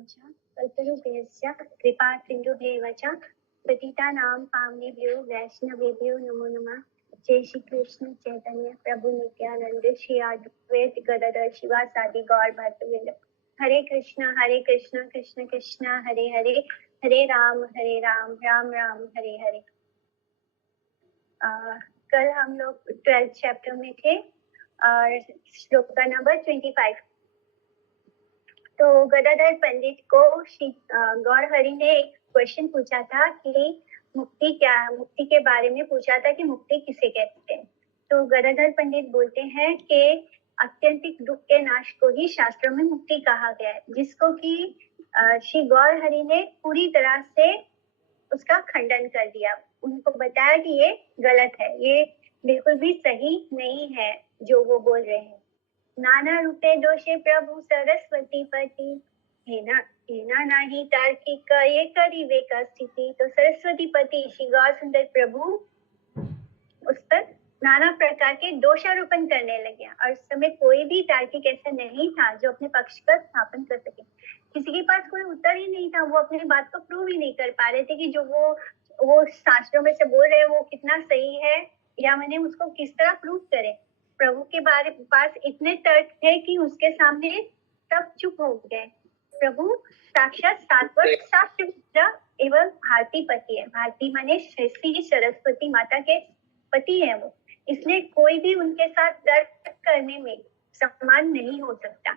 वाञ्छ कल्परूपेयस्य कृपा सिन्धुभ्येव च पतितानां पावनेभ्यो वैष्णवेभ्यो नमो नमः। जय श्री कृष्ण चैतन्य प्रभु नित्यानंद श्री अद्वैत गदाधर शिवासादि गौर भक्तवृंद। हरे कृष्णा कृष्ण कृष्णा हरे हरे, हरे राम राम राम हरे हरे। कल हम लोग 12th चैप्टर में थे और श्लोक का नंबर 25। तो गदाधर पंडित को गौर हरि ने एक क्वेश्चन पूछा था कि मुक्ति के बारे में पूछा था कि मुक्ति किसे कहते हैं। तो गदाधर पंडित बोलते हैं कि अत्यंतिक दुख के नाश को ही शास्त्रों में मुक्ति कहा गया है, जिसको कि श्री गौर हरि ने पूरी तरह से उसका खंडन कर दिया। उनको बताया कि ये गलत है, ये बिल्कुल भी सही नहीं है जो वो बोल रहे हैं। नाना रूपे दोषे प्रभु सरस्वती पति हेना नाही तार्किक ये करीवे का स्थिति। तो सरस्वती पति श्री गौर सुंदर प्रभु उस पर नाना प्रकार के दोषारोपण करने लगे और उस समय कोई भी तार्किक ऐसा नहीं था जो अपने पक्ष का स्थापन कर सके। किसी के पास कोई उत्तर ही नहीं था, वो अपनी बात को प्रूव ही नहीं कर पा रहे थे कि जो वो शास्त्रों में से बोल रहे हैं वो कितना सही है या मैंने उसको किस तरह प्रूव करें। प्रभु के पास इतने तर्क थे कि उसके सामने सब चुप हो गए। प्रभु साक्षात सात्विक शास्त्र एवं भारती पति है। भारती माने श्री सरस्वती माता के पति है वो, इसलिए कोई भी उनके साथ तर्क करने में समान नहीं हो सकता।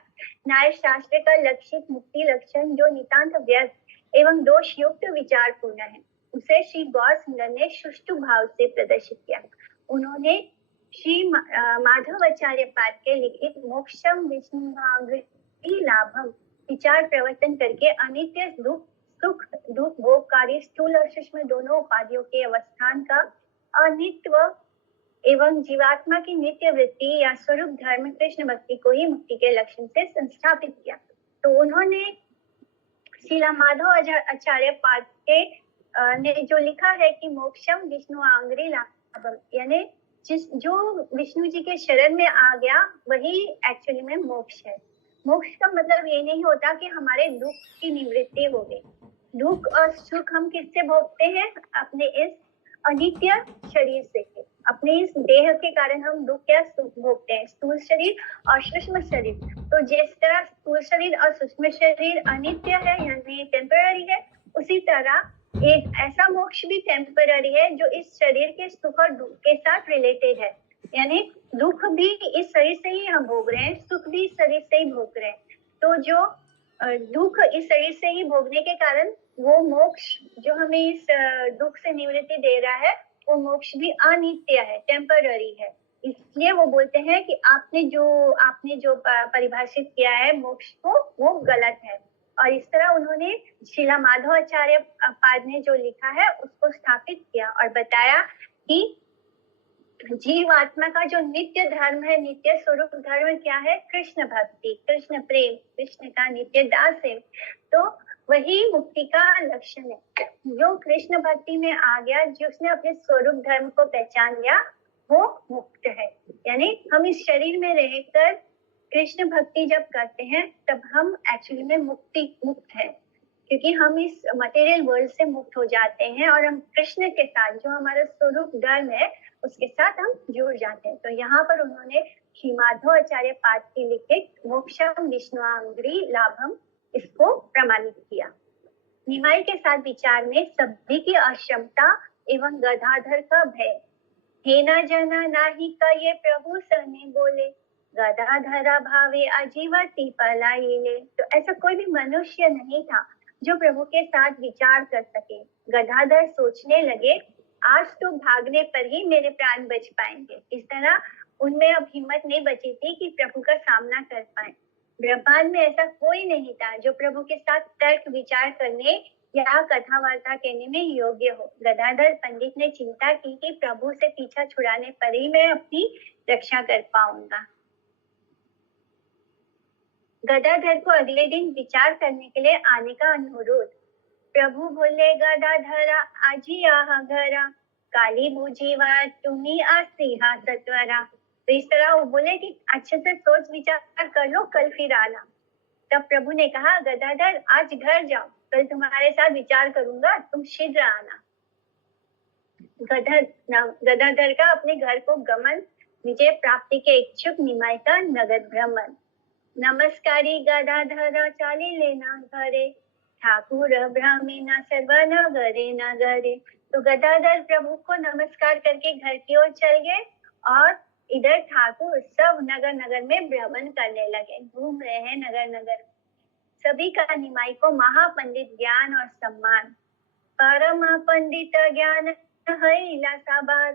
न्याय शास्त्र का लक्षित मुक्ति लक्षण जो नितांत व्यर्थ एवं दोष युक्त विचार पूर्ण है, उसे श्री गौर सुंदर ने सुष्ठु भाव से प्रदर्शित किया। उन्होंने श्री माधवाचार्य पाद के लिखित मोक्षम विष्णु लाभम विचार प्रवर्तन करके अनित्य सुख दुख भोगकारी स्थूल और सूक्ष्म दोनों उपाधियों के अवस्थान का अनित्व एवं जीवात्मा की नित्य वृत्ति या स्वरूप धर्म कृष्ण भक्ति को ही मुक्ति के लक्षण से संस्थापित किया। तो उन्होंने श्रीला माधव आचार्य पाद के ने जो लिखा है कि मोक्षम विष्णु आंग्री लाभम, यानी जो विष्णु जी के शरण में आ गया वही एक्चुअली में मोक्ष है। मोक्ष का मतलब ये नहीं होता कि हमारे दुख की निवृत्ति हो गई। दुख और सुख हम किससे भोगते हैं? अपने इस अनित्य शरीर से, अपने इस देह के कारण हम दुख या सुख भोगते हैं, स्थूल शरीर और सूक्ष्म शरीर। तो जिस तरह स्थूल शरीर और सूक्ष्म शरीर अनित्य है यानी टेम्पररी है, उसी तरह एक ऐसा मोक्ष भी टेम्पररी है जो इस शरीर के सुख और दुख के साथ रिलेटेड है। यानी दुख भी इस शरीर से ही हम भोग रहे हैं, सुख भी इस शरीर से ही भोग रहे हैं। तो जो दुख इस शरीर से ही भोगने के कारण वो मोक्ष जो हमें इस दुख से निवृत्ति दे रहा है, वो मोक्ष भी अनित्य है, टेम्पररी है। इसलिए वो बोलते हैं कि आपने जो परिभाषित किया है मोक्ष को, वो गलत है। और इस तरह उन्होंने श्रीला माधवाचार्य पाद ने जो लिखा है उसको स्थापित किया और बताया कि जीवात्मा का जो नित्य धर्म है, नित्य स्वरूप धर्म क्या है? कृष्ण भक्ति, कृष्ण प्रेम, कृष्ण का नित्य दास है। तो वही मुक्ति का लक्षण है। जो कृष्ण भक्ति में आ गया, जिसने अपने स्वरूप धर्म को पहचान लिया, वो मुक्त है। यानी हम इस शरीर में रहकर कृष्ण भक्ति जब करते हैं तब हम एक्चुअली में मुक्त है, क्योंकि हम इस मटेरियल वर्ल्ड से मुक्त हो जाते हैं और हम कृष्ण के साथ, जो हमारा स्वरूप धर्म है, उसके साथ हम जुड़ जाते हैं। तो यहाँ पर उन्होंने श्री माधवाचार्य पाद की लिखित मोक्षम विष्णुआंग्री लाभम इसको प्रमाणित किया। निमाई के साथ विचार में सभी की अक्षमता एवं गदाधर का भय, हे न जना नाही का ये प्रभु सने बोले, गदाधरा भावे आजीवती पलायिले। तो ऐसा कोई भी मनुष्य नहीं था जो प्रभु के साथ विचार कर सके। गदाधर सोचने लगे, आज तो भागने पर ही मेरे प्राण बच पाएंगे। इस तरह उनमें अब हिम्मत नहीं बची थी कि प्रभु का सामना कर पाए। ब्रह्मांड में ऐसा कोई नहीं था जो प्रभु के साथ तर्क विचार करने या कथा वार्ता कहने में योग्य हो। गदाधर पंडित ने चिंता की कि प्रभु से पीछा छुड़ाने पर ही मैं अपनी रक्षा कर पाऊंगा। गदाधर को अगले दिन विचार करने के लिए आने का अनुरोध। प्रभु बोले, गदाधरा आजी आहा घरा, काली भुजीवा तुम्ही आसीहा सत्वरा। तो इस तरह वो बोले कि अच्छे से सोच विचार कर लो, कल फिर आना। तब प्रभु ने कहा, गदाधर आज घर जाओ, कल तुम्हारे साथ विचार करूंगा, तुम शीघ्र आना। गदाधर का अपने घर को गमन, विजय प्राप्ति के इच्छुक निमाई का नगर भ्रमण। नमस्कारी गदाधर चाली लेना घरे, ठाकुर भ्रमिना सर्व नगरे नगरे। तो गदाधर प्रभु को नमस्कार करके घर की ओर चल गए और इधर ठाकुर सब नगर नगर में भ्रमण करने लगे, घूम रहे हैं नगर नगर। सभी का निमाई को महापंडित ज्ञान और सम्मान, परम पंडित ज्ञान हईला साबार,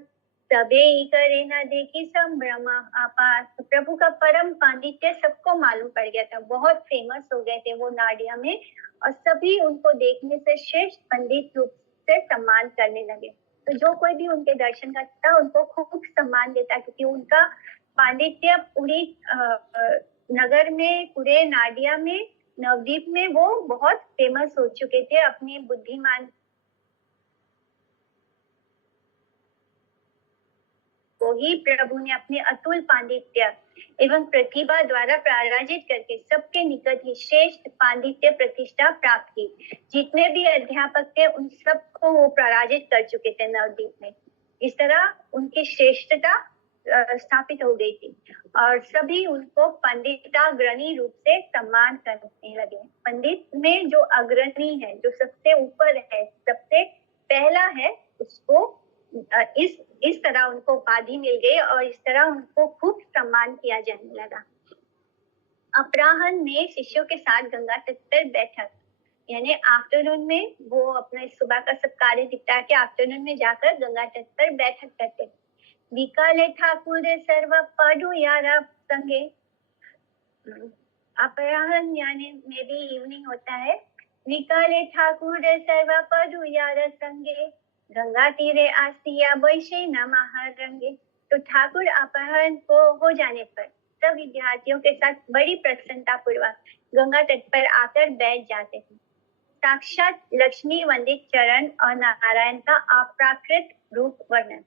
सबे करे न देखी संभ्रम अपार। तो प्रभु का परम पांडित्य सबको मालूम पड़ गया था, बहुत फेमस हो गए थे वो नाडिया में, और सभी उनको देखने से श्रेष्ठ पंडित रूप से सम्मान करने लगे। तो जो कोई भी उनके दर्शन करता उनको खूब सम्मान देता, क्योंकि उनका पांडित्य पूरी नगर में, पूरे नाडिया में, नवद्वीप में वो बहुत फेमस हो चुके थे अपने बुद्धिमान को ही प्रभु ने अपने अतुल पांडित्य एवं प्रतिभा द्वारा पराजित करके सबके निकट ही श्रेष्ठ पांडित्य प्रतिष्ठा प्राप्त की। जितने भी अध्यापक थे उन सबको वो पराजित कर चुके थे नवद्वीप में। इस तरह उनकी श्रेष्ठता स्थापित हो गई थी और सभी उनको पंडिताग्रणी रूप से सम्मान करने लगे। पंडित में जो अग्रणी है, जो सबसे ऊपर है, सबसे पहला है, उसको इस तरह उनको उपाधि मिल गई और इस तरह उनको खूब सम्मान किया जाने लगा। अपराह्न में शिष्यों के साथ गंगा तट पर बैठक, यानी आफ्टरनून में वो अपने सुबह का सब कार्य निपटा के आफ्टरनून में जाकर गंगा तट पर बैठक करते। विकाले ठाकुर सर्व पढ़ू यारा संगे, अपराह्न यानी में भी इवनिंग होता है। विकाले ठाकुर सर्व पढ़ू यारा संगे, गंगा तीरे आसिया बैशे नमः रंगे। तो ठाकुर अपहरण को हो जाने पर सब विद्यार्थियों के साथ बड़ी प्रसन्नता पूर्वक गंगा तट पर आकर बैठ जाते हैं। साक्षात लक्ष्मी वंदित चरण और नारायण का अप्राकृत रूप वर्णन।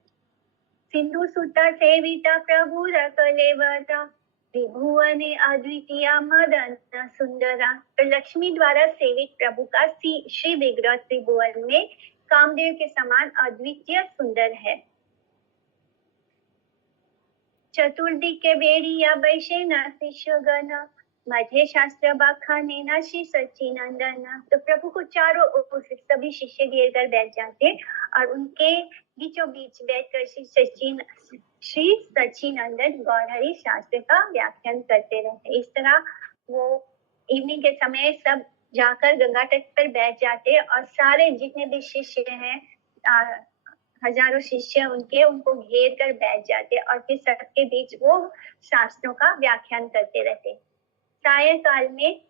सिंधु सुता सेविता प्रभु रकलेवता, त्रिभुवने अद्वितीय मदन सुंदरा। तो लक्ष्मी द्वारा सेवित प्रभु का श्री विग्रह त्रिभुवन में कामदेव के समान अद्वितीय सुंदर है। चतुर्दी के बेड़िया बैशे न शिष्यगण, मध्य शास्त्र बाखाने न श्री सच्चिनंदन। तो प्रभु को चारों ओर से सभी शिष्य घेर कर बैठ जाते और उनके बीचों बीच बैठकर श्री सच्चिनंदन गौरहरि शास्त्र का व्याख्यान करते रहते। इस तरह वो इवनिंग के समय सब जाकर गंगा तट पर बैठ जाते और सारे जितने भी शिष्य हैं, हजारों शिष्य उनको घेर कर बैठ जाते और फिर सबके बीच वो शास्त्रों का व्याख्यान करते रहते। सायंकाल में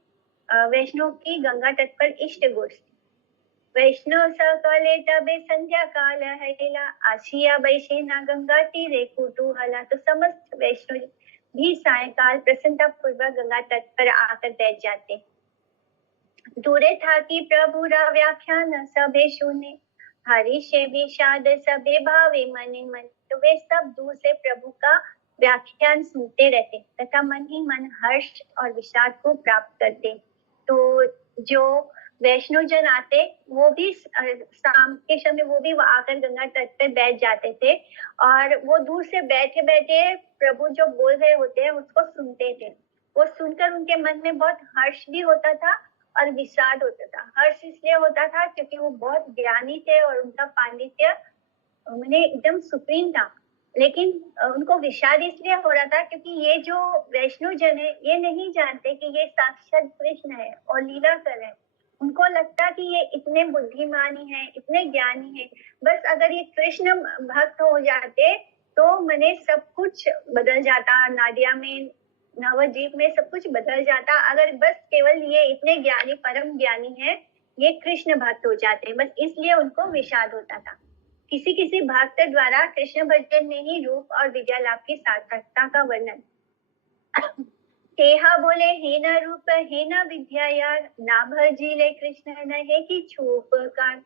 वैष्णव की गंगा तट पर इष्ट गोष्ठी। वैष्णव सकले तबे संध्या काल हैला, आशिया बैशे ना गंगा तीरे कुतूहला। तो समस्त वैष्णव भी सायंकाल प्रसन्नता पूर्वक गंगा तट पर आकर बैठ जाते। दूरे था कि प्रभु रा व्याख्यान सभे सुने, हरि से विषाद सभे भावे मने मन। तो वे सब दूर से प्रभु का व्याख्यान सुनते रहते तथा मन ही मन हर्ष और विषाद को प्राप्त करते। तो जो वैष्णव जन आते वो भी शाम के समय वो भी आकर गंगा तट पर बैठ जाते थे और वो दूर से बैठे बैठे प्रभु जो बोल रहे होते हैं उसको सुनते थे। वो सुनकर उनके मन में बहुत हर्ष भी होता था और विषाद होता था। हर्ष इसलिए होता था क्योंकि वो बहुत ज्ञानी थे और उनका पांडित्य उन्हें एकदम सुप्रीम था, लेकिन उनको विषाद इसलिए हो रहा था क्योंकि ये जो वैष्णव जन है ये नहीं जानते कि ये साक्षात कृष्ण है और लीला कर है। उनको लगता कि ये इतने बुद्धिमानी है, इतने ज्ञानी है, बस अगर ये कृष्ण भक्त हो जाते तो मैंने सब कुछ बदल जाता, नाडिया में नवद्वीप में सब कुछ बदल जाता। अगर बस केवल ये इतने ज्ञानी परम ज्ञानी है, ये कृष्ण भक्त हो जाते, बस इसलिए उनको विषाद होता था। किसी किसी भक्त द्वारा कृष्ण भजन में ही रूप और विद्या लाभ की सार्थकता का वर्णन। तेहा बोले हे न रूप हे न विद्या यार, ना भजिले कृष्ण न है कि छूप कार।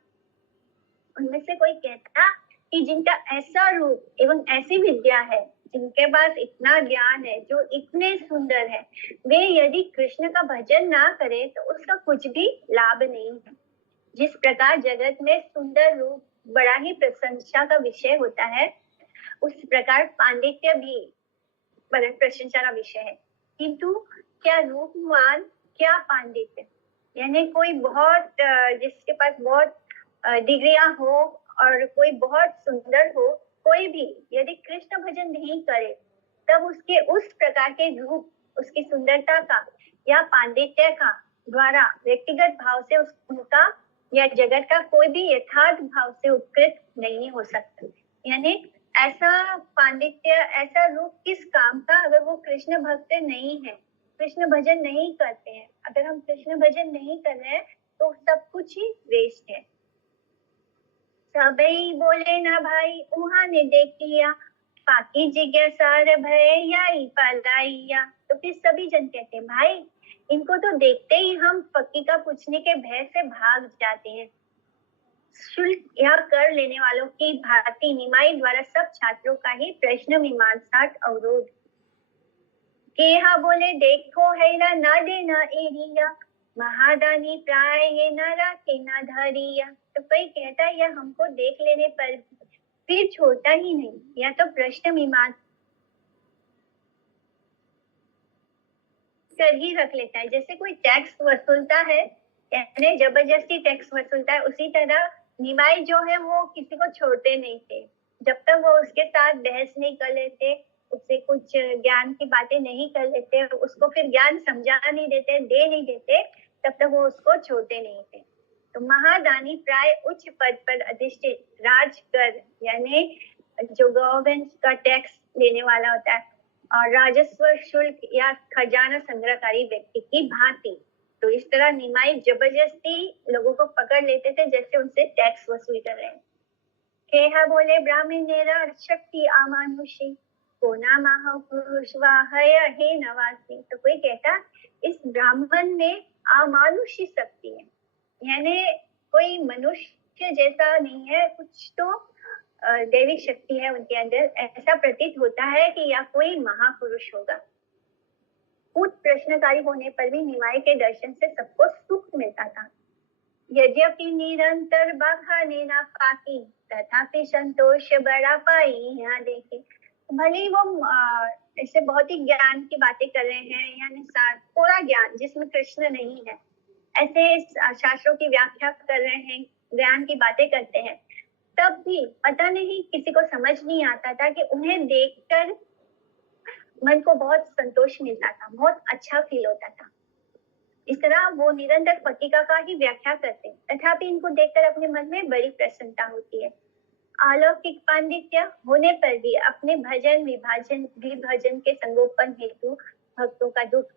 उनमें से कोई कहता कि जिनका ऐसा रूप एवं ऐसी विद्या है जिनके पास इतना ज्ञान है, जो इतने सुंदर है, वे यदि कृष्ण का भजन ना करें तो उसका कुछ भी लाभ नहीं है। जिस प्रकार जगत में सुंदर रूप बड़ा ही प्रशंसा का विषय होता है, उस प्रकार पांडित्य भी बड़ा प्रशंसा का विषय है। किंतु क्या रूपवान, क्या पांडित्य, यानी कोई बहुत जिसके पास बहुत डिग्रियां हो और कोई बहुत सुंदर हो, कोई भी यदि कृष्ण भजन नहीं करे तब उसके उस प्रकार के रूप, उसकी सुंदरता का या पांडित्य का द्वारा व्यक्तिगत भाव से उनका या जगत का कोई भी यथार्थ भाव से उपकृत नहीं हो सकता। यानी ऐसा पांडित्य, ऐसा रूप किस काम का, अगर वो कृष्ण भक्त नहीं है, कृष्ण भजन नहीं करते हैं। अगर हम कृष्ण भजन नहीं कर रहे हैं तो सब कुछ ही वेस्ट है। सबई बोले ना भाई उहाँ ने देखिया, पाकी जिज्ञासार भय पलाइया। तो फिर सभी जन कहते हैं भाई इनको तो देखते ही हम पक्की का पूछने के भय से भाग जाते हैं। शुल्क या कर लेने वालों की भांति निमाई द्वारा सब छात्रों का ही प्रश्न मीमांसा अवरोध। केहा बोले देखो हैरा ना देना एरिया, महादानी प्राय ये न राखे न धरिया। तो कोई कहता है यह हमको देख लेने पर फिर छोड़ता ही नहीं, या तो प्रश्न मीमांसा कर ही रख लेता है। जैसे कोई टैक्स वसूलता है, यानी जबरदस्ती टैक्स वसूलता है, उसी तरह निमाई जो है वो किसी को छोड़ते नहीं थे। जब तक वो उसके साथ बहस नहीं कर लेते, उससे कुछ ज्ञान की बातें नहीं कर लेते, उसको फिर ज्ञान समझा नहीं देते, दे नहीं देते, तब तक वो उसको छोड़ते नहीं थे। तो महादानी प्राय उच्च पद पर अधिष्ठित राज कर, यानी जो गवर्नमेंट का टैक्स लेने वाला होता है, और राजस्व शुल्क या खजाना संग्रहकारी व्यक्ति की भांति। तो इस तरह निमाई जबरदस्ती लोगों को पकड़ लेते थे, जैसे उनसे टैक्स वसूल कर रहे हैं। केहा बोले ब्राह्मण नेरा शक्ति अमानुषी, कोना महापुरुष वाहय हे नवासी। तो कोई कहता इस ब्राह्मण में अमानुषी शक्ति है, यानी कोई मनुष्य जैसा नहीं है, कुछ तो दैविक शक्ति है उनके अंदर, ऐसा प्रतीत होता है कि या कोई महापुरुष होगा। उत प्रश्नकारी होने पर भी निमाई के दर्शन से सबको सुख मिलता था। यद्यपि निरंतर बखाने ना पाकी, तथापि संतोष बड़ा पाई यहाँ देखे। भले ही वो ऐसे बहुत ही ज्ञान की बातें कर रहे हैं, यानी पूरा ज्ञान जिसमें कृष्ण नहीं है, ऐसे शास्त्रों की व्याख्या कर रहे हैं, ज्ञान की बातें करते हैं, तब भी पता नहीं किसी को समझ नहीं आता था कि उन्हें देखकर मन को बहुत संतोष मिलता था, बहुत अच्छा फील होता था। इस तरह वो निरंतर पत्रिका का ही व्याख्या करते हैं, तथापि इनको देखकर अपने मन में बड़ी प्रसन्नता होती है। अलौकिक पांडित्य होने पर भी अपने भजन विभजन के संगोपन हेतु भक्तों का दुख।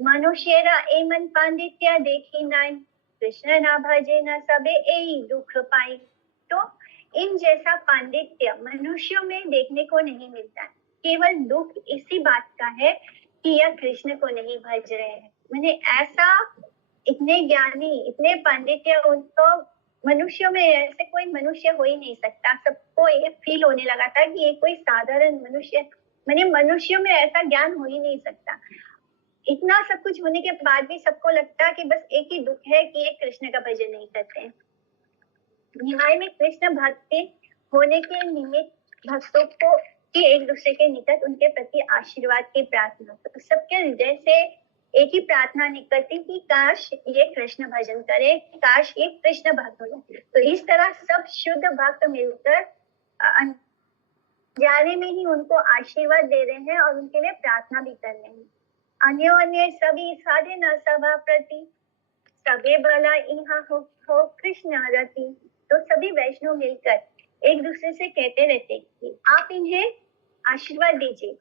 मनुष्यरा ए मन पांडित्य देखी नाई, कृष्ण ना भजे न सबे ए दुख पाई। तो इन जैसा पांडित्य मनुष्यों में देखने को नहीं मिलता है। केवल दुख इसी बात का है कि यह कृष्ण को नहीं भज रहे हैं। मैंने ऐसा इतने ज्ञानी, इतने पांडित्य उनको मनुष्यों में, ऐसे कोई मनुष्य हो ही नहीं सकता। सबको ये फील होने लगा था कि ये कोई साधारण मनुष्य, मैंने मनुष्यों में ऐसा ज्ञान हो ही नहीं सकता। इतना सब कुछ होने के बाद भी सबको लगता कि बस एक ही दुख है कि ये कृष्ण का भजन नहीं करते हैं। निमाई में कृष्ण भक्ति होने के निमित्त भक्तों को कि एक दूसरे के निकट उनके प्रति आशीर्वाद की प्रार्थना, तो सबके हृदय से एक ही प्रार्थना निकलती कि काश ये कृष्ण भजन करे, काश ये कृष्ण भक्त हो जाए। तो इस तरह सब शुद्ध भक्त मिलकर जाने में ही उनको आशीर्वाद दे रहे हैं और उनके लिए प्रार्थना भी कर रहे हैं। अन्य सभी साधे न सभा प्रति, सबे भला इहा हो कृष्ण रति। तो सभी वैष्णव मिलकर एक दूसरे से कहते रहते कि आप इन्हें आशीर्वाद दीजिए,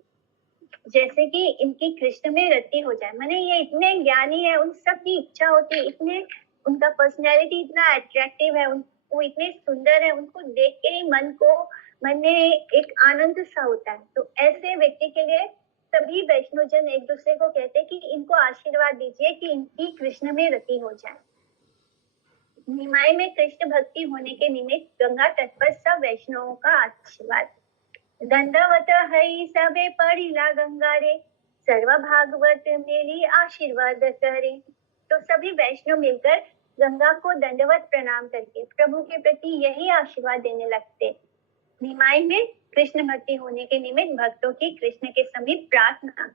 जैसे कि इनकी कृष्ण में रति हो जाए। माने ये इतने ज्ञानी है, उन सब की इच्छा होती है, इतने उनका पर्सनैलिटी इतना अट्रैक्टिव है, वो इतने सुंदर है, उनको देख के ही मन में एक आनंद सा होता है। तो ऐसे व्यक्ति के लिए सभी वैष्णवजन एक दूसरे को कहते कि इनको आशीर्वाद दीजिए कि इनकी कृष्ण में रति हो जाए। निमाई में कृष्ण भक्ति होने के निमित्त गंगा तट पर सब वैष्णवों का आशीर्वाद। दंडवत हई सबे परिला गंगा रे, सर्व भागवत मेरी आशीर्वाद करे। तो सभी वैष्णव मिलकर गंगा को दंडवत प्रणाम करके प्रभु के प्रति यही आशीर्वाद देने लगते। निमाई में कृष्ण भक्ति होने के निमित्त भक्तों की कृष्ण के समीप प्रार्थना,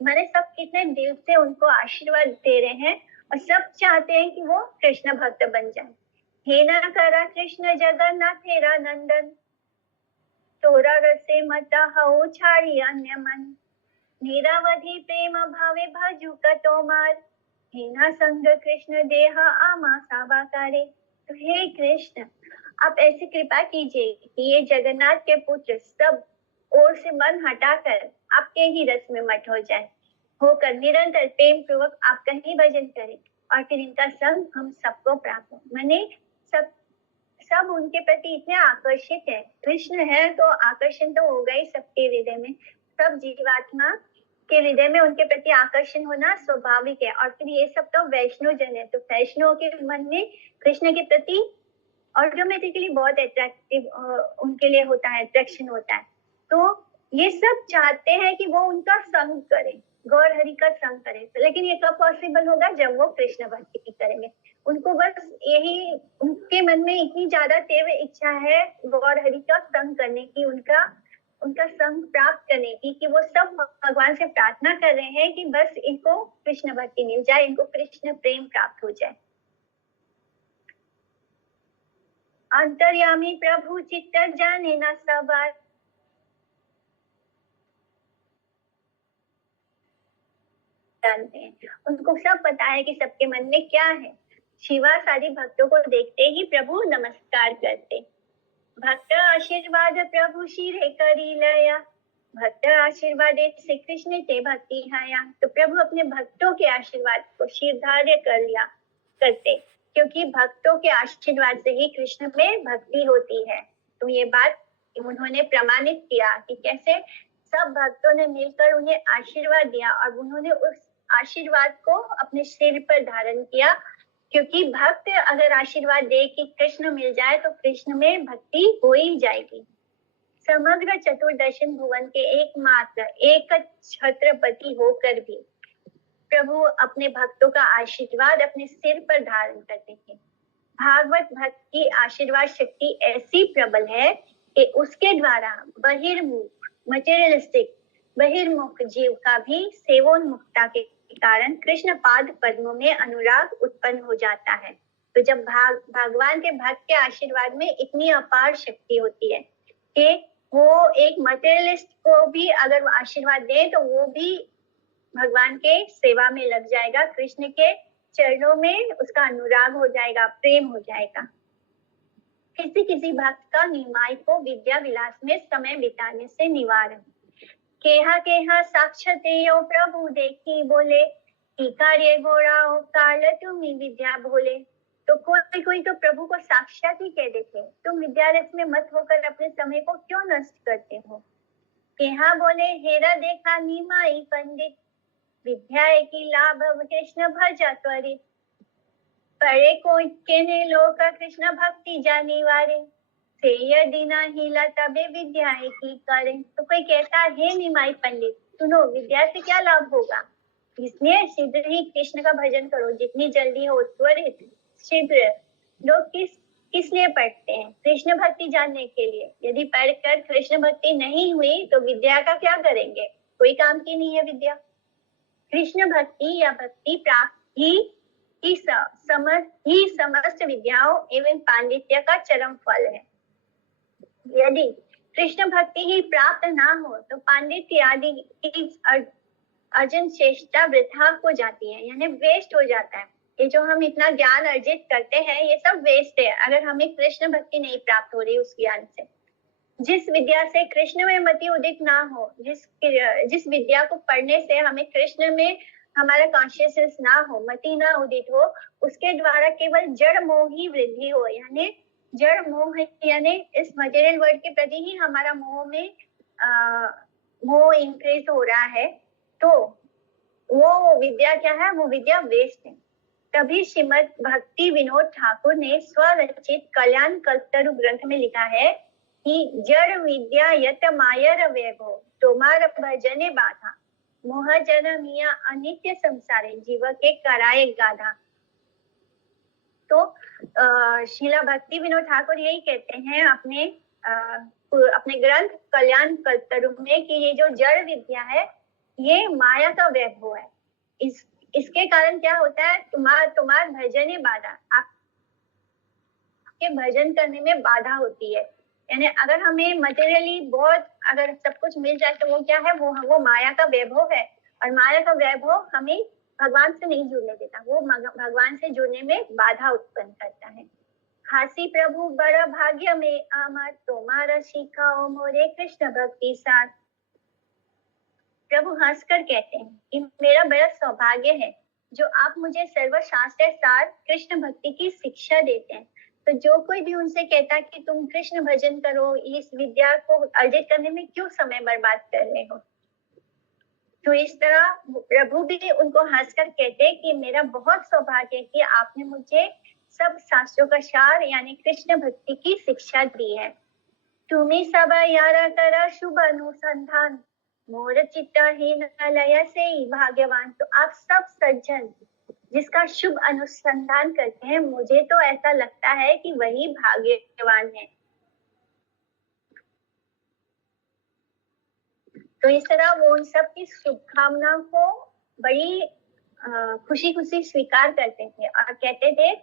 मैंने सब कितने दिल से उनको आशीर्वाद दे रहे हैं और सब चाहते हैं कि वो कृष्ण भक्त बन जाए। हे न करा कृष्ण जगन्नाथ तेरा नंदन, तोरा रसे मता हो छाड़ी अन्य मन, निरावधि प्रेम भावे भजू कतोमार, हे न संग कृष्ण देहा आमा सावाकारे। तो हे कृष्ण, आप ऐसी कृपा कीजिए कि ये जगन्नाथ के पुत्र सब ओर से मन हटाकर आपके ही रस में मत हो जाए, होकर निरंतर प्रेम पूर्वक आपका ही भजन करें और फिर इनका संग हम सबको प्राप्त हो। मैंने सब उनके प्रति इतने आकर्षित है, कृष्ण है तो आकर्षण तो होगा ही सबके हृदय में, सब जीवात्मा के हृदय में उनके प्रति आकर्षण होना स्वाभाविक है। और फिर ये सब तो वैष्णव जन है, तो वैष्णव के मन में कृष्ण के प्रति ऑटोमेटिकली बहुत अट्रैक्टिव उनके लिए होता है, अट्रैक्शन होता है। तो ये सब चाहते हैं कि वो उनका संग करें, गौर हरि का संग करें, लेकिन ये कब पॉसिबल होगा? जब वो कृष्ण भक्ति करेंगे। उनको बस यही, उनके मन में इतनी ज्यादा तीव्र इच्छा है गौर हरि का संग करने की, उनका संग प्राप्त करने की, कि वो सब भगवान से प्रार्थना कर रहे हैं कि बस इनको कृष्ण भक्ति मिल जाए, इनको कृष्ण प्रेम प्राप्त हो जाए। अंतर्यामी प्रभु चित्त जाने न सवार, जानते हैं, उनको सब पता है कि सबके मन में क्या है। शिवा सारी भक्तों को देखते ही प्रभु नमस्कार करते। भक्त आशीर्वाद प्रभु शिरे करी लया, भक्त आशीर्वाद से कृष्ण ते भक्ति हाया। तो प्रभु अपने भक्तों के आशीर्वाद को शिरधार्य कर लिया करते, क्योंकि भक्तों के आशीर्वाद से ही कृष्ण में भक्ति होती है। तो ये बात उन्होंने प्रमाणित किया कि कैसे सब भक्तों ने मिलकर उन्हें आशीर्वाद दिया और उन्होंने उस आशीर्वाद को अपने सिर पर धारण किया, क्योंकि भक्त अगर आशीर्वाद दे कि कृष्ण मिल जाए तो कृष्ण में भक्ति हो ही जाएगी। समग्र चतुर्दशन भुवन के एकमात्र एक छत्रपति होकर भी प्रभु अपने भक्तों का आशीर्वाद अपने सिर पर धारण करते थे। भागवत भक्त की आशीर्वाद शक्ति ऐसी प्रबल है कि उसके द्वारा बहिर्मुख मटेरियलिस्टिक बहिर्मुख जीव का भी सेवोन्मुखता के कारण कृष्ण पाद पद्मों में अनुराग उत्पन्न हो जाता है। तो जब भगवान के भक्त के आशीर्वाद में इतनी अपार शक्ति होती है कि वो एक मटेरियलिस्ट को भी अगर आशीर्वाद दे तो वो भी भगवान के सेवा में लग जाएगा, कृष्ण के चरणों में उसका अनुराग हो जाएगा, प्रेम हो जाएगा। किसी किसी भक्त का निमाई को विद्या विलास में समय बिताने से निवारण, केहा केहा साक्षातेयो प्रभु देखी बोले, की कार्य गोराओ काल तुम्ही विद्या भोले। तो कोई तो प्रभु को साक्षात ही कह देते, तुम विद्यारस में मत होकर अपने समय को क्यों नष्ट करते हो। केहा बोले, हेरा देखा निमाई पंडित, विद्या की लाभ कृष्ण भजा त्वरित, परे को केने लोक कृष्ण भक्ति जानी वारे, से यदि ना हिला तबे विद्या की करें। तो कोई कहता है निमाई पंडित, सुनो विद्या से क्या लाभ होगा, इसलिए शीघ्र ही कृष्ण का भजन करो, जितनी जल्दी हो त्वरित शीघ्र। लोग किस लिए पढ़ते हैं? कृष्ण भक्ति जानने के लिए। यदि पढ़कर कृष्ण भक्ति नहीं हुई तो विद्या का क्या करेंगे? कोई काम की नहीं है विद्या। कृष्ण भक्ति या भक्ति प्राप्ति ही समस्त विद्याओं एवं पांडित्य का चरम फल है। यदि कृष्ण भक्ति ही प्राप्त ना हो तो पांडित्य आदि की अर्जन चेष्टा वृथा हो जाती है, यानी वेस्ट हो जाता है। ये जो हम इतना ज्ञान अर्जित करते हैं ये सब वेस्ट है अगर हमें कृष्ण भक्ति नहीं प्राप्त हो रही उस ज्ञान से। जिस विद्या से कृष्ण में मति उदित ना हो, जिस विद्या को पढ़ने से हमें कृष्ण में हमारा कॉन्शियसनेस ना हो, मति ना उदित हो, उसके द्वारा केवल जड़ मोह ही वृद्धि हो, यानी जड़ मोह यानी इस मटेरियल वर्ल्ड के प्रति ही हमारा मोह इंक्रीज हो रहा है, तो वो विद्या क्या है? वो विद्या वेस्ट है। तभी श्रीमद भक्ति विनोद ठाकुर ने स्वरचित कल्याण कल्पतरु ग्रंथ में लिखा है कि जड़ विद्या यत मायर वैभव तोमार भजने बाधा मोह जनमिया अनित्य संसारे जीव के कराए गाधा। तो शीला भक्ति विनोद ठाकुर यही कहते हैं अपने ग्रंथ कल्याण कल्पतरु में कि ये जो जड़ विद्या है ये माया का वैभव है। इसके कारण क्या होता है, तुम्हार भजने बाधा, आपके भजन करने में बाधा होती है। यानी अगर हमें मटेरियली बहुत अगर सब कुछ मिल जाए तो वो क्या है, वो माया का वैभव है। और माया का वैभव हमें भगवान से नहीं जुड़ने देता, वो भगवान से जुड़ने में बाधा उत्पन्न करता है। हासी प्रभु बड़ा भाग्य में आमार तुम्हारा सिखाओ मोरे कृष्ण भक्ति साथ। प्रभु हंसकर कहते हैं कि मेरा बड़ा सौभाग्य है जो आप मुझे सर्वशास्त्र सार कृष्ण भक्ति की शिक्षा देते हैं। तो जो कोई भी उनसे कहता है कि तुम कृष्ण भजन करो, इस विद्या को अर्जित करने में क्यों समय बर्बाद कर रहे हो, तो इस तरह प्रभु भी उनको हंसकर कहते हैं कि मेरा बहुत सौभाग्य है कि आपने मुझे सब शास्त्रों का सार यानी कृष्ण भक्ति की शिक्षा दी है। तुम्हें सब यारा करा शुभ अनुसंधान मोर चित्तहीन लय से ही भाग्यवान। तो आप सब सज्जन जिसका शुभ अनुसंधान करते हैं, मुझे तो ऐसा लगता है कि वही भाग्यवान है। तो इस तरह वो उन सब की शुभकामनाओं को बड़ी खुशी खुशी स्वीकार करते थे और कहते थे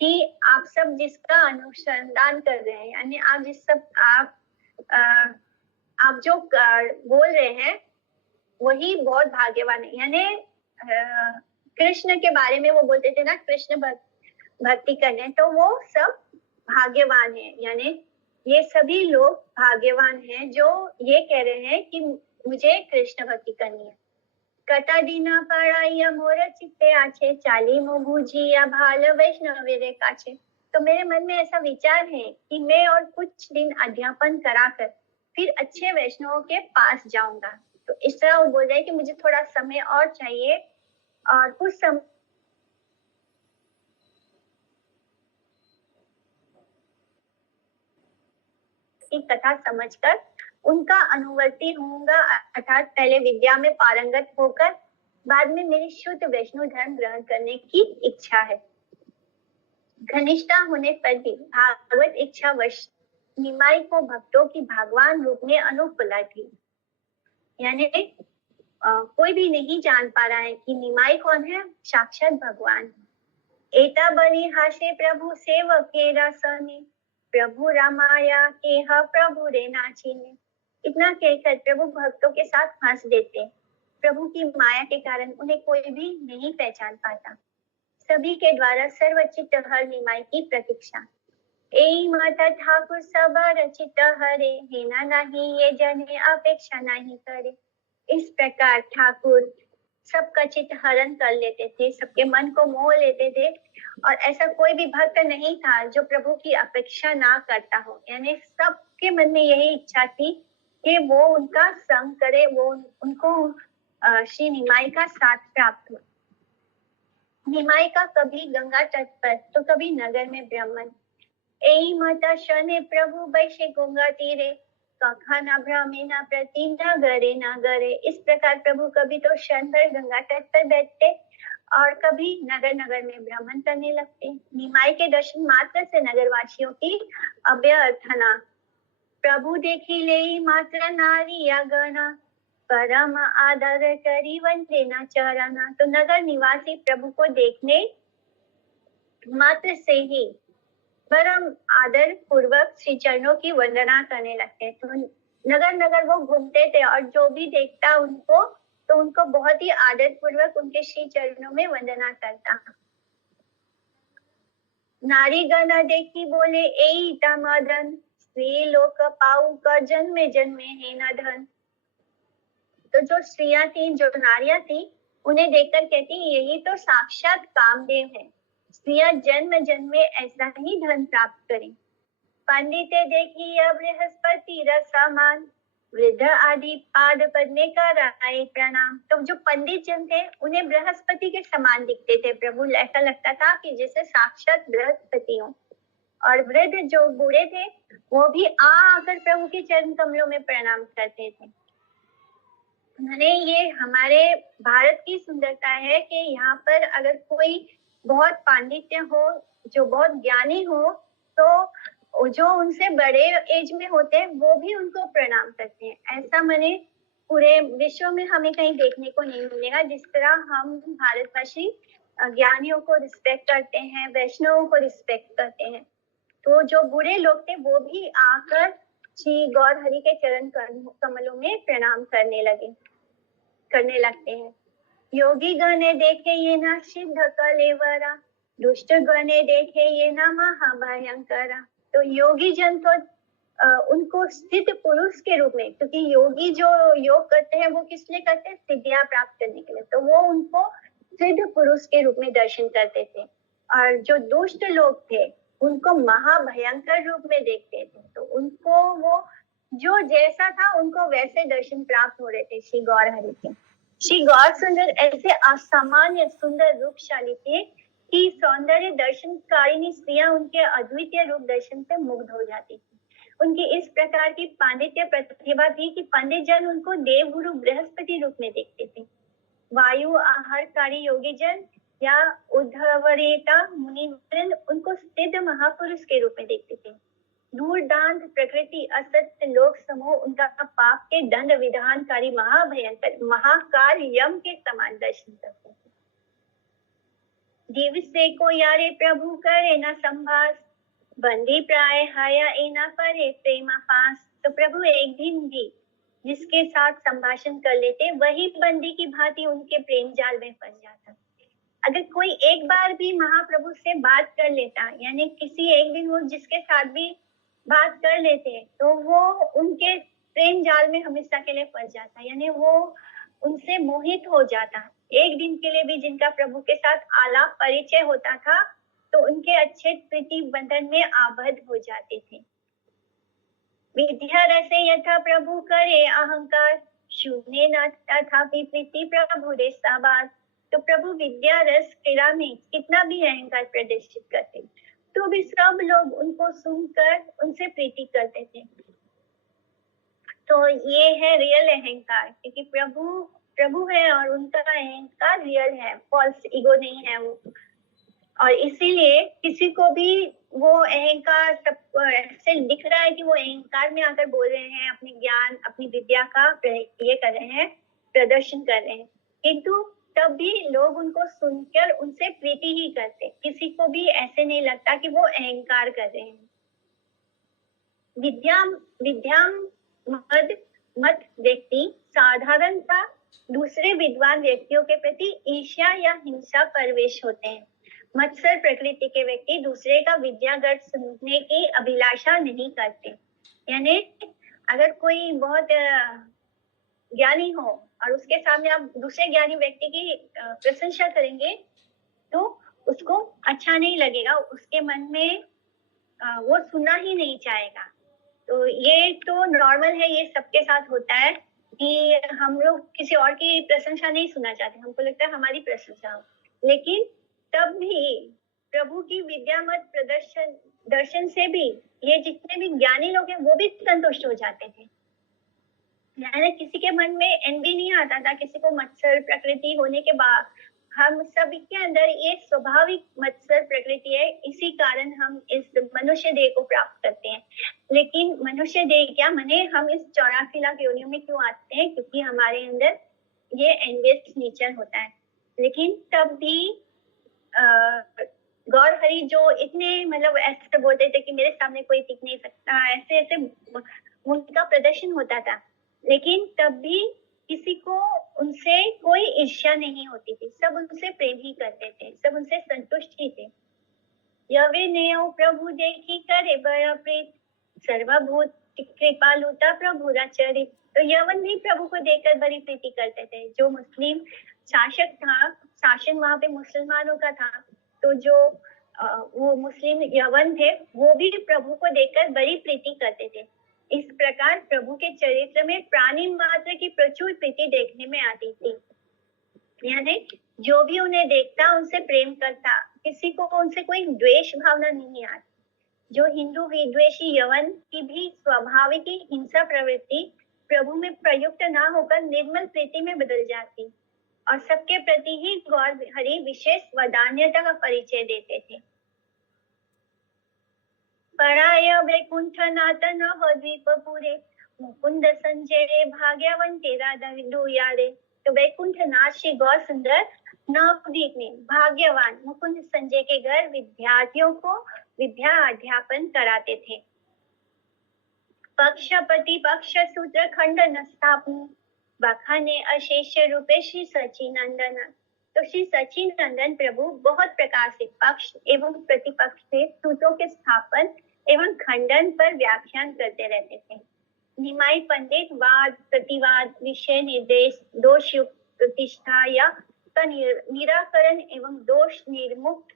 कि आप सब जिसका अनुसंधान कर रहे हैं, यानी आप जो बोल रहे हैं वही बहुत भाग्यवान है। यानी कृष्ण के बारे में वो बोलते थे ना, कृष्ण भक्ति करने, तो वो सब भाग्यवान है। यानी ये सभी लोग भाग्यवान हैं जो ये कह रहे हैं कि मुझे कृष्ण भक्ति करनी है। कटा दीना पढ़ाइया मोर चित्ते आछे चाली मो भूजिया भाल वैष्णव रे काछे। तो मेरे मन में ऐसा विचार है कि मैं और कुछ दिन अध्यापन कराकर फिर अच्छे वैष्णवों के पास जाऊंगा। तो इस तरह वो बोल रहे हैं कि मुझे थोड़ा समय और चाहिए और कुछ समय की कथा समझकर उनका अनुवर्ती होऊंगा, अर्थात पहले विद्या में पारंगत होकर बाद में मेरी शुद्ध वैष्णव धर्म ग्रहण करने की इच्छा है। घनिष्ठता होने पर भी भागवत इच्छा वश निमाई को भक्तों की भगवान रूप में अनुकूला थी। यानी कोई भी नहीं जान पा रहा है कि निमाई कौन है, साक्षात भगवान। एता बनी हासे प्रभु सेवक के रसने प्रभु रामाया के हा प्रभु रे नाचिने। इतना कहकर प्रभु भक्तों के साथ हंस देते। प्रभु की माया के कारण उन्हें कोई भी नहीं पहचान पाता। सभी के द्वारा सर्वचित्त हर निमाई की प्रतीक्षा। एई माता ठाकुर सब रचित हरे हेना नहीं ये जने अपेक्षा नहीं करे। इस प्रकार ठाकुर सबका चित्त हरण कर लेते थे, सबके मन को मोह लेते थे और ऐसा कोई भी भक्त नहीं था जो प्रभु की अपेक्षा ना करता हो। यानी सबके मन में यही इच्छा थी कि वो उनका संग करे, वो उनको श्री निमाई का साथ प्राप्त हो। निमाई का कभी गंगा तट पर तो कभी नगर में ब्राह्मण। एई माता शने प्रभु बैशे गंगा तीरे कखा न भ्रमे न प्रति नगरे नगरे। इस प्रकार प्रभु कभी तो क्षण भर गंगा तट पर बैठते और कभी नगर नगर में भ्रमण करने लगते। निमाई के दर्शन मात्र से नगरवासियों की अभ्यर्थना। प्रभु देखी ले मात्र नारी या गणा परम आदर करी वंदे न चरना। तो नगर निवासी प्रभु को देखने मात्र से ही परम आदर पूर्वक श्री चरणों की वंदना करने लगते। तो नगर नगर वो घूमते थे और जो भी देखता उनको बहुत ही आदर पूर्वक उनके श्री चरणों में वंदना करता। नारी गण देखी बोले एई मदन स्त्री लोक पाऊ का जन्मे जन्मे है न धन। तो जो स्त्रियां थी, जो नारियां थी, उन्हें देखकर कहती यही तो साक्षात कामदेव है, स्त्रियां जन्म जन्म में ऐसा ही धन प्राप्त करें। पंडिते देखी अब बृहस्पति रसमान वृद्ध आदि पाद पद्मे का राय प्रणाम। तो जो पंडित जन थे उन्हें बृहस्पति के समान दिखते थे प्रभु, ऐसा लगता था कि जैसे साक्षात बृहस्पति हो। और वृद्ध जो बूढ़े थे वो भी आकर प्रभु के चरण कमलों में प्रणाम करते थे। मैंने ये हमारे भारत की सुंदरता है कि यहाँ पर अगर कोई बहुत पांडित्य हो, जो बहुत ज्ञानी हो, तो जो उनसे बड़े एज में होते हैं वो भी उनको प्रणाम करते हैं। ऐसा मैंने पूरे विश्व में हमें कहीं देखने को नहीं मिलेगा। जिस तरह हम भारतवासी ज्ञानियों को रिस्पेक्ट करते हैं, वैष्णवों को रिस्पेक्ट करते हैं, तो जो बूढ़े लोग थे वो भी आकर श्री गौर हरि के चरण कमलों में प्रणाम करने लगते हैं। योगी गणे देखे ये ना सिद्ध कलेवरा, दुष्ट गणे देखे ये ना महाभयंकरा। तो योगी जन तो उनको सिद्ध पुरुष के रूप में, क्योंकि योगी जो योग करते हैं वो किस लिए करते हैं? सिद्धियां प्राप्त करने के लिए। तो वो उनको सिद्ध पुरुष के रूप में दर्शन करते थे, और जो दुष्ट लोग थे उनको महाभयंकर रूप में देखते थे। तो उनको वो जो जैसा था उनको वैसे दर्शन प्राप्त हो रहे थे श्री गौर हरि के। श्री गौर सुंदर ऐसे असामान्य सुंदर रूपशाली थे कि सौंदर्य दर्शनकारिणी स्त्रियां उनके अद्वितीय रूप दर्शन से मुग्ध हो जाती थी। उनकी इस प्रकार की पांडित्य प्रतिभा थी कि पंडित जन उनको देवगुरु बृहस्पति रूप में देखते थे। वायु आहारकारी योगी जन या उद्धवरेता मुनिवृंद उनको सिद्ध महापुरुष के रूप में देखते थे। दूरदांत प्रकृति असत्य लोक समूह उनका पाप के दंड विधानकारी महाभयंकर महाकाल यम के समान दर्शन करते थे। जीव से को यारे प्रभु करे न संभास, बंदी प्राय हाया एना परे प्रेमा पास। तो प्रभु एक दिन भी जिसके साथ संभाषण कर लेते वही बंदी की भांति उनके प्रेम जाल में फंस जाता। अगर कोई एक बार भी महाप्रभु से बात कर लेता, यानी किसी एक दिन वो जिसके साथ भी बात कर लेते, तो वो उनके प्रेम जाल में हमेशा के लिए फंस जाता, यानी वो उनसे मोहित हो जाता। एक दिन के लिए भी जिनका प्रभु के साथ आलाप परिचय होता था तो उनके अच्छे प्रीति बंधन में आबद्ध हो जाते थे। विद्या रसे यथा प्रभु करे अहंकार, शून्य न तथापि प्रीति प्रभु रे साबार। तो प्रभु विद्या रस क्रीड़ा में कितना भी अहंकार प्रदर्शित करते तो भी सब लोग उनको सुनकर उनसे प्रीति करते थे। तो ये है रियल अहंकार, क्योंकि प्रभु है और उनका अहंकार रियल है, फॉल्स ईगो नहीं है वो। और इसीलिए किसी को भी वो अहंकार सब ऐसे दिख रहा है कि वो अहंकार में आकर बोल रहे हैं, अपने ज्ञान अपनी विद्या का ये कर रहे हैं, प्रदर्शन कर रहे हैं, किंतु तब भी लोग उनको सुनकर उनसे प्रीति ही करते। किसी को भी ऐसे नहीं लगता कि वो अहंकार कर रहे हैं। मत व्यक्ति साधारणता दूसरे विद्वान व्यक्तियों के प्रति ईर्ष्या या हिंसा परवेश होते हैं। मत्सर प्रकृति के व्यक्ति दूसरे का विद्यागत सुनने की अभिलाषा नहीं करते। यानी अगर कोई बहुत ज्ञानी हो और उसके सामने आप दूसरे ज्ञानी व्यक्ति की प्रशंसा करेंगे तो उसको अच्छा नहीं लगेगा, उसके मन में वो सुनना ही नहीं चाहेगा। तो ये तो नॉर्मल है, ये सबके साथ होता है कि हम लोग किसी और की प्रशंसा नहीं सुनना चाहते, हमको लगता है हमारी प्रशंसा हो। लेकिन तब भी प्रभु की विद्यामत दर्शन से भी ये जितने भी ज्ञानी लोग हैं वो भी संतुष्ट हो जाते थे। यानी किसी के मन में एनवी नहीं आता था। किसी को मत्सर प्रकृति होने के बाद हम सभी के अंदर ये स्वाभाविक मत्सर प्रकृति है, इसी कारण हम इस मनुष्य देह को प्राप्त करते हैं। लेकिन मनुष्य देह क्या माने, हम इस 84 लाख योनियों में क्यों आते हैं? क्योंकि हमारे अंदर ये एनवियस नेचर होता है। लेकिन तब भी गौर हरि जो इतने मतलब ऐसे बोलते थे कि मेरे सामने कोई टिक नहीं सकता, ऐसे ऐसे उनका प्रदर्शन होता था। लेकिन तब भी किसी को उनसे कोई ईर्ष्या नहीं होती थी, सब उनसे प्रेम ही करते थे, सब उनसे संतुष्ट ही थे। यवे नेओ प्रभु देखी करे बड़ा प्रीत, सर्वभूत कृपालुता प्रभु चरित। तो यवन भी प्रभु को देखकर बड़ी प्रीति करते थे। जो मुस्लिम शासक था, शासन वहां पे मुसलमानों का था, तो जो वो मुस्लिम यवन थे वो भी प्रभु को देखकर बड़ी प्रीति करते थे। इस प्रकार प्रभु के चरित्र में प्राणी मात्र की प्रचुर प्रीति देखने में आती थी। यानी जो भी उन्हें देखता उनसे प्रेम करता, किसी को उनसे कोई द्वेष भावना नहीं आती। जो हिंदू विद्वेषी यवन की भी स्वाभाविक हिंसा प्रवृत्ति प्रभु में प्रयुक्त ना होकर निर्मल प्रीति में बदल जाती और सबके प्रति ही गौर हरि विशेष वदान्यता का परिचय देते थे। पराय वैकुंठनाथ नवद्वीपपुरे मुकुंद संजय भाग्यवन तेरा दुयारे। तो वैकुंठनाथ श्री गौर सुंदर नवद्वीप में भाग्यवान मुकुंद संजय के घर विद्यार्थियों को विद्या अध्यापन कराते थे। पक्षपति पक्ष सूत्र खंडन स्थापन बखाने अशेष रूपे श्री सचिनंदन। तो श्री सचिनंदन प्रभु बहुत प्रकार से पक्ष एवं प्रतिपक्ष से सूत्रों के स्थापन एवं खंडन पर व्याख्यान करते रहते थे। निमाई पंडित वाद प्रतिवाद विषय निर्देश दोष युक्त प्रतिष्ठा या का निराकरण एवं दोष निर्मुक्त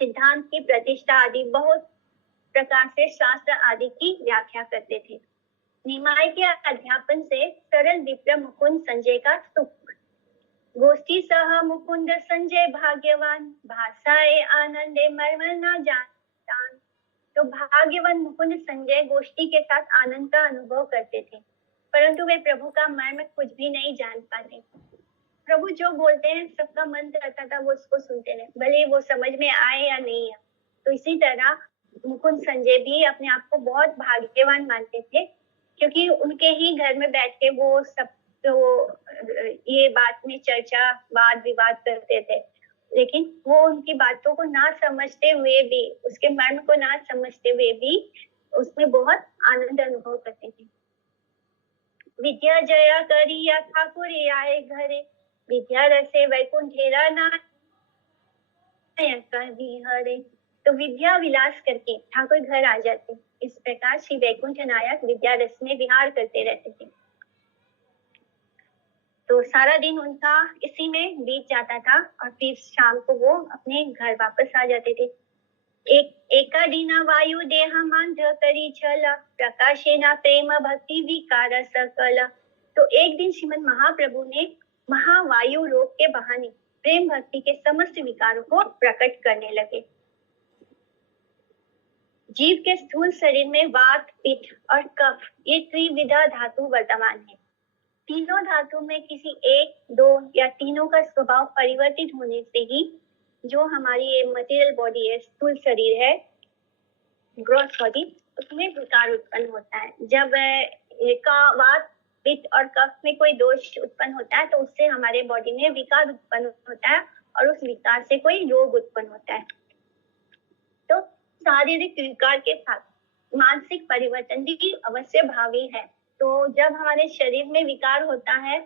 सिद्धांत की प्रतिष्ठा आदि बहुत प्रकार से शास्त्र आदि की व्याख्या करते थे। निमाई के अध्यापन से सरल विप्र मुकुंद संजय का सुख गोष्ठी सह मुकुंद संजय भाग्यवान भाषाए आनंदे मर्म न जानतान। तो भाग्यवान मुकुंद संजय गोष्ठी के साथ आनंद का अनुभव करते थे, परंतु वे प्रभु का मर्म कुछ भी नहीं जान पाते। प्रभु जो बोलते हैं सबका मन करता था वो उसको सुनते रहे, भले वो समझ में आए या नहीं आए। तो इसी तरह मुकुंद संजय भी अपने आप को बहुत भाग्यवान मानते थे, क्योंकि उनके ही घर में बैठ के वो सब तो ये बात में चर्चा वाद विवाद करते थे, लेकिन वो उनकी बातों को ना समझते हुए भी, उसके मर्म को ना समझते हुए भी उसमें बहुत आनंद अनुभव करते थे। विद्या जया करिया ठाकुर आए घरे विद्या रसे वैकुंठेरा हरे। तो विद्या विलास करके ठाकुर घर आ जाते। इस प्रकार श्री वैकुंठ नायक विद्या रस में विहार करते रहते थे। तो सारा दिन उनका इसी में बीत जाता था और फिर शाम को वो अपने घर वापस आ जाते थे। एका दीना वायु देह मंध करी छला प्रकाशेना प्रेम भक्ति विकार सकला। तो एक दिन श्रीमद महाप्रभु ने महावायु रोग के बहाने प्रेम भक्ति के समस्त विकारों को प्रकट करने लगे। जीव के स्थूल शरीर में वात पित्त और कफ ये त्रिविधा धातु वर्तमान है। तीनों धातु में किसी एक दो या तीनों का स्वभाव परिवर्तित होने से ही जो हमारी ये मटेरियल बॉडी है, स्थूल शरीर है, ग्रॉस बॉडी, उसमें विकार उत्पन्न होता है। जब वात पित्त और कफ में कोई दोष उत्पन्न होता है तो उससे हमारे बॉडी में विकार उत्पन्न होता है और उस विकार से कोई रोग उत्पन्न होता है। तो शारीरिक विकार के साथ मानसिक परिवर्तन भी अवश्य भावी है। तो जब हमारे शरीर में विकार होता है,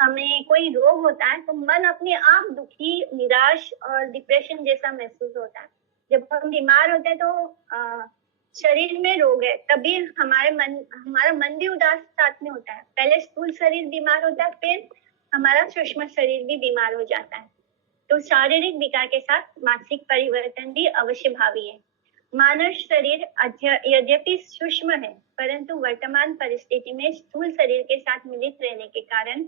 हमें कोई रोग होता है, तो मन अपने आप दुखी, निराश और डिप्रेशन जैसा महसूस होता है। जब हम बीमार होते हैं तो शरीर में रोग है, तभी हमारा मन भी उदास साथ में होता है। पहले स्थूल शरीर बीमार होता है, फिर हमारा सूक्ष्म शरीर भी बीमार हो जाता है। तो शारीरिक विकार के साथ मानसिक परिवर्तन भी अवश्य भावी है। मानव शरीर यद्यपि सूक्ष्म है, परंतु वर्तमान परिस्थिति में स्थूल शरीर के साथ मिलित रहने के कारण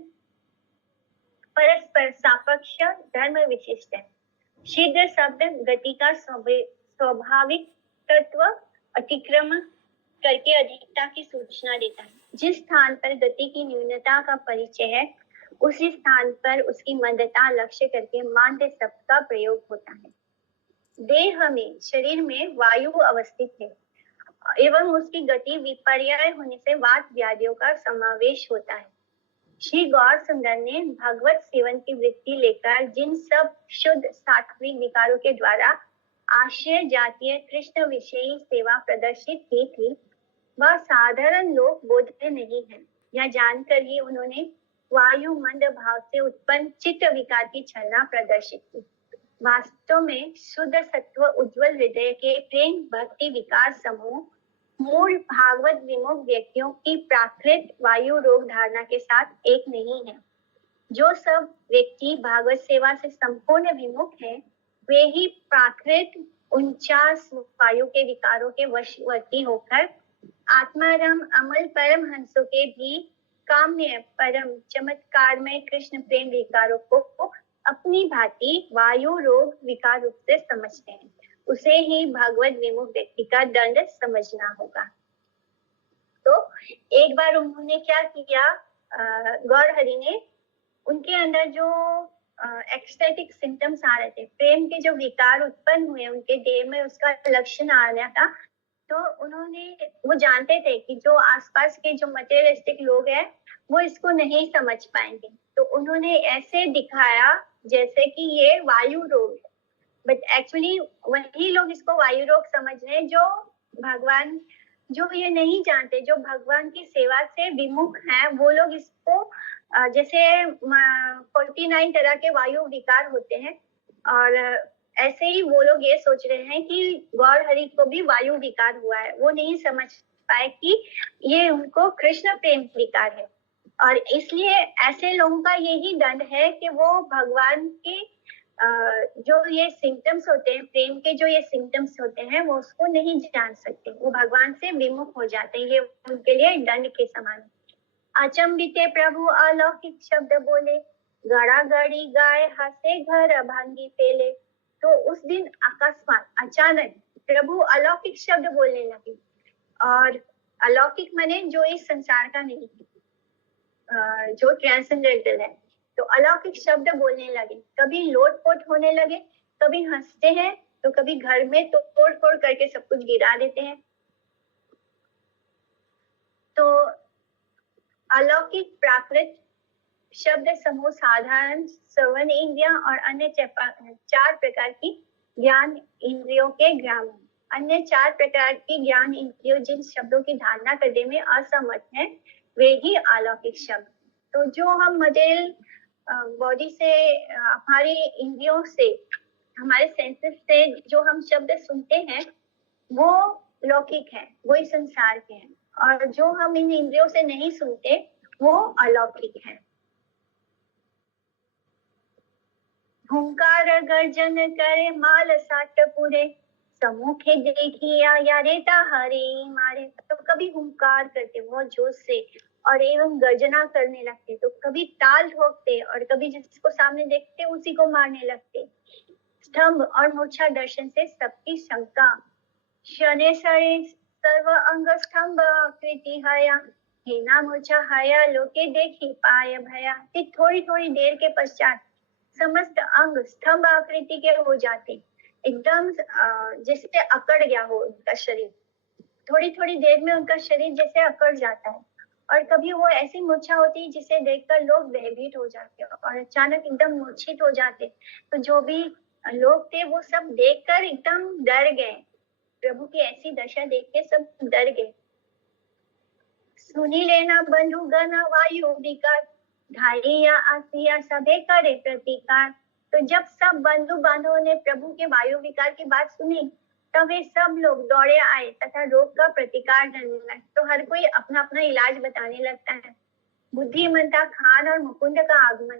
परस्पर सापेक्ष धर्म विशिष्ट है। शीघ्र शब्द गति का स्वाभाविक तत्व अतिक्रमण करके अधिकता की सूचना देता है। जिस स्थान पर गति की न्यूनता का परिचय है, उसी स्थान पर उसकी मंदता लक्ष्य करके मान्य शब्द का प्रयोग होता है। देह में, शरीर में वायु अवस्थित है एवं उसकी गति विपर्य होने से वात व्याधियों का समावेश होता है। श्री गौर सुंदर ने भगवत सेवन की वृत्ति लेकर जिन सब शुद्ध सात्विक विकारों के द्वारा आश्रय जातीय कृष्ण विषयी सेवा प्रदर्शित की थी, वह साधारण लोग बोधते नहीं है। यह जानकर ही उन्होंने वायु मंद भाव से उत्पन्न चित्त विकार की छलना प्रदर्शित की। वास्तव में शुद्ध सत्व उज्जवल हृदय के प्रेम भक्ति विकार समूह मूल भागवत विमुख व्यक्तियों की प्राकृत वायु रोग धारणा के साथ एक नहीं है। जो सब व्यक्ति भागवत सेवा से संपूर्ण विमुख है, वे ही प्राकृत 49 वायु के विकारों के वशवर्ती होकर आत्माराम अमल परम हंसों के भी काम्य परम चमत्कार में कृष्ण प्रेम विकारों को अपनी भांति वायु रोग विकार रूप से समझते हैं। उसे ही भगवत विमुख व्यक्ति का दंड समझना होगा। तो एक बार उन्होंने क्या किया, गौर हरि ने उनके अंदर जो एक्सटेटिक सिम्टम्स आ रहे थे, प्रेम के जो विकार उत्पन्न हुए उनके देह में, उसका लक्षण आ रहा था, तो उन्होंने, वो जानते थे कि जो आसपास के जो मटेरियलिस्टिक लोग हैं वो इसको नहीं समझ पाएंगे, तो उन्होंने ऐसे दिखाया जैसे कि ये वायु रोग है, बट एक्चुअली वही लोग इसको वायु रोग समझ रहे हैं जो भगवान, जो ये नहीं जानते, जो भगवान की सेवा से विमुख हैं, वो लोग इसको जैसे 49 तरह के वायु विकार होते हैं, और ऐसे ही वो लोग ये सोच रहे हैं कि गौर हरि को भी वायु विकार हुआ है। वो नहीं समझ पाए कि ये उनको कृष्ण प्रेम विकार है, और इसलिए ऐसे लोगों का यही दंड है कि वो भगवान के जो ये सिम्टम्स होते हैं, प्रेम के जो ये सिम्टम्स होते हैं, वो उसको नहीं जान सकते, वो भगवान से विमुख हो जाते हैं। ये उनके लिए दंड के समान। अचंबिते प्रभु अलौकिक शब्द बोले, गड़ा गड़ी गाय हंसे घर भांगी पेले। तो उस दिन अकस्मात अचानक प्रभु अलौकिक शब्द बोलने लगे, और अलौकिक माने जो इस संसार का नहीं, जो ट्रांसेंडेंटल है। तो अलौकिक शब्द बोलने लगे, कभी लोटपोट होने लगे, कभी हंसते हैं, तो कभी घर में तोड़ फोड़ करके सब कुछ गिरा देते हैं। तो अलौकिक प्राकृत शब्द समूह साधारण श्रवण इंद्रिया और अन्य 4 प्रकार की ज्ञान इंद्रियों के ग्राम, अन्य 4 प्रकार की ज्ञान इंद्रियों जिन शब्दों की धारणा करने में असमर्थ हैं, वे ही अलौकिक शब्द। तो जो हम मटेरियल बॉडी से, हमारी इंद्रियों से, हमारे सेंसेस से जो हम शब्द सुनते हैं, वो लौकिक है, वो इस संसार के हैं, और जो हम इन इंद्रियों से नहीं सुनते वो अलौकिक है। हुंकार गर्जन करे माल साट पूरे, सम्मुखे देखिया यारेता हरे मारे। तो कभी हुंकार करते बहुत जोश से और एवं गर्जना करने लगते, तो कभी ताल ठोकते और कभी जिसको सामने देखते उसी को मारने लगते। स्तंभ और मूर्छा दर्शन से सबकी शंका, शने सरे सर्व अंग स्तंभ आकृति हया, हेना मूर्छा हया लोके देखी पाय भया। फिर थोड़ी थोड़ी देर के पश्चात समस्त अंग स्तंभ आकृति के हो जाते, एकदम जैसे अकड़ गया हो उनका शरीर, थोड़ी थोड़ी देर में उनका शरीर जैसे अकड़ जाता है। और कभी वो ऐसी मूर्छा होती है जिसे देखकर लोग भयभीत हो जाते और अचानक एकदम मूर्छित हो जाते। तो जो भी लोग थे वो सब देखकर एकदम डर गए, प्रभु की ऐसी दशा देख के सब डर गए। सुनी लेना बंधु गण वायु विकार, ढालिया आसिया सभे करे प्रतिकार। तो जब सब बंधु बांधवों ने प्रभु के वायु विकार की बात सुनी, तब वे सब लोग दौड़े आए तथा रोग का प्रतिकार करने लगे। तो हर कोई अपना अपना इलाज बताने लगता है। बुद्धिमंता खान और मुकुंद का आगमन।